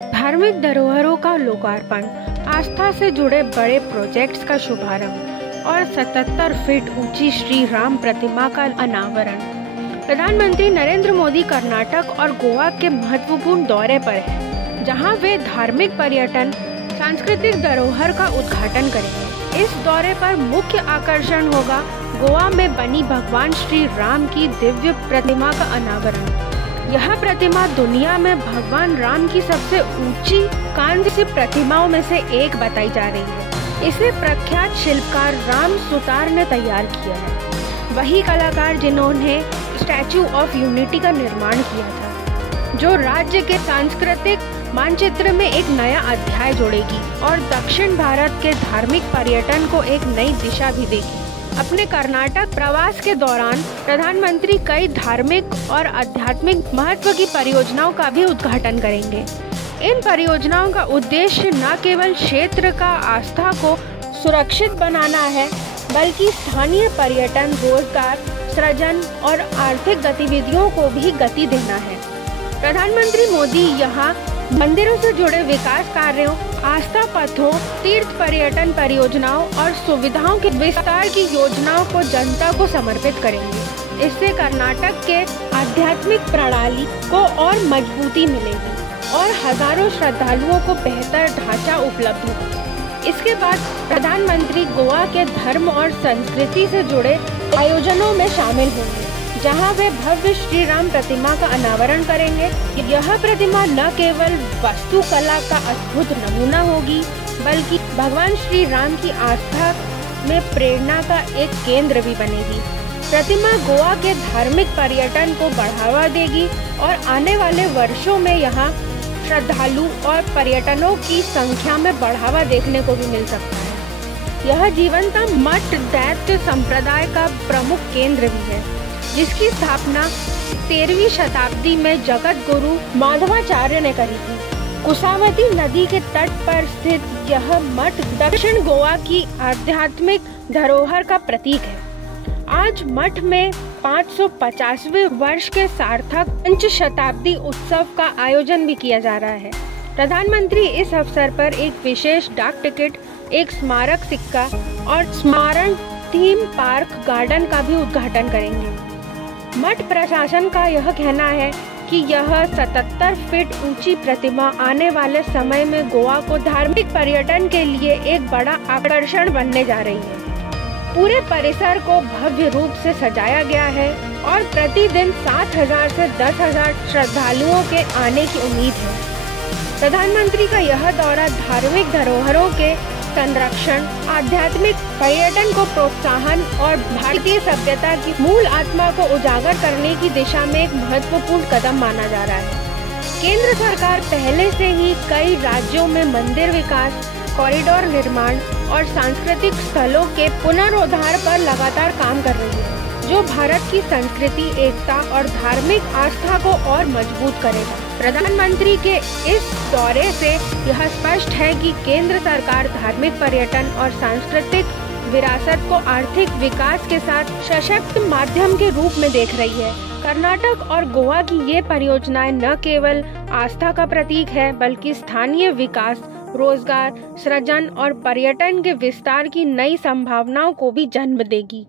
धार्मिक धरोहरों का लोकार्पण, आस्था से जुड़े बड़े प्रोजेक्ट्स का शुभारंभ और 77 फीट ऊंची श्री राम प्रतिमा का अनावरण। प्रधानमंत्री नरेंद्र मोदी कर्नाटक और गोवा के महत्वपूर्ण दौरे पर हैं, जहां वे धार्मिक पर्यटन, सांस्कृतिक धरोहर का उद्घाटन करेंगे। इस दौरे पर मुख्य आकर्षण होगा गोवा में बनी भगवान श्री राम की दिव्य प्रतिमा का अनावरण। यह प्रतिमा दुनिया में भगवान राम की सबसे ऊंची कांस्य की प्रतिमाओं में से एक बताई जा रही है। इसे प्रख्यात शिल्पकार राम सुतार ने तैयार किया है, वही कलाकार जिन्होंने स्टैचू ऑफ यूनिटी का निर्माण किया था, जो राज्य के सांस्कृतिक मानचित्र में एक नया अध्याय जोड़ेगी और दक्षिण भारत के धार्मिक पर्यटन को एक नई दिशा भी देगी। अपने कर्नाटक प्रवास के दौरान प्रधानमंत्री कई धार्मिक और आध्यात्मिक महत्व की परियोजनाओं का भी उद्घाटन करेंगे। इन परियोजनाओं का उद्देश्य न केवल क्षेत्र का आस्था को सुरक्षित बनाना है, बल्कि स्थानीय पर्यटन, रोजगार सृजन और आर्थिक गतिविधियों को भी गति देना है। प्रधानमंत्री मोदी यहाँ मंदिरों से जुड़े विकास कार्यों, आस्था पथों, तीर्थ पर्यटन परियोजनाओं और सुविधाओं के विस्तार की योजनाओं को जनता को समर्पित करेंगे। इससे कर्नाटक के आध्यात्मिक प्रणाली को और मजबूती मिलेगी और हजारों श्रद्धालुओं को बेहतर ढांचा उपलब्ध होगा। इसके बाद प्रधानमंत्री गोवा के धर्म और संस्कृति से जुड़े आयोजनों में शामिल होंगे, जहां वे भव्य श्री राम प्रतिमा का अनावरण करेंगे। यह प्रतिमा न केवल वास्तुकला का अद्भुत नमूना होगी, बल्कि भगवान श्री राम की आस्था में प्रेरणा का एक केंद्र भी बनेगी। प्रतिमा गोवा के धार्मिक पर्यटन को बढ़ावा देगी और आने वाले वर्षों में यहाँ श्रद्धालु और पर्यटनों की संख्या में बढ़ावा देखने को भी मिल सकता है। यह जीवंत मठ दैत्य संप्रदाय का प्रमुख केंद्र भी है, जिसकी स्थापना 13वीं शताब्दी में जगत गुरु माधवाचार्य ने करी थी। कुसावती नदी के तट पर स्थित यह मठ दक्षिण गोवा की आध्यात्मिक धरोहर का प्रतीक है। आज मठ में 550वें वर्ष के सार्थक पंच शताब्दी उत्सव का आयोजन भी किया जा रहा है। प्रधानमंत्री इस अवसर पर एक विशेष डाक टिकट, एक स्मारक सिक्का और स्मारक थीम पार्क गार्डन का भी उद्घाटन करेंगे। मठ प्रशासन का यह कहना है कि यह 77 फीट ऊंची प्रतिमा आने वाले समय में गोवा को धार्मिक पर्यटन के लिए एक बड़ा आकर्षण बनने जा रही है। पूरे परिसर को भव्य रूप से सजाया गया है और प्रतिदिन 7,000 से 10,000 श्रद्धालुओं के आने की उम्मीद है। प्रधानमंत्री का यह दौरा धार्मिक धरोहरों के संरक्षण, आध्यात्मिक पर्यटन को प्रोत्साहन और भारतीय सभ्यता की मूल आत्मा को उजागर करने की दिशा में एक महत्वपूर्ण कदम माना जा रहा है। केंद्र सरकार पहले से ही कई राज्यों में मंदिर विकास, कॉरिडोर निर्माण और सांस्कृतिक स्थलों के पुनरुद्धार पर लगातार काम कर रही है, जो भारत की संस्कृति, एकता और धार्मिक आस्था को और मजबूत करेगा। प्रधानमंत्री के इस दौरे से यह स्पष्ट है कि केंद्र सरकार धार्मिक पर्यटन और सांस्कृतिक विरासत को आर्थिक विकास के साथ सशक्त माध्यम के रूप में देख रही है। कर्नाटक और गोवा की ये परियोजनाएं न केवल आस्था का प्रतीक है, बल्कि स्थानीय विकास, रोजगार सृजन और पर्यटन के विस्तार की नई संभावनाओं को भी जन्म देगी।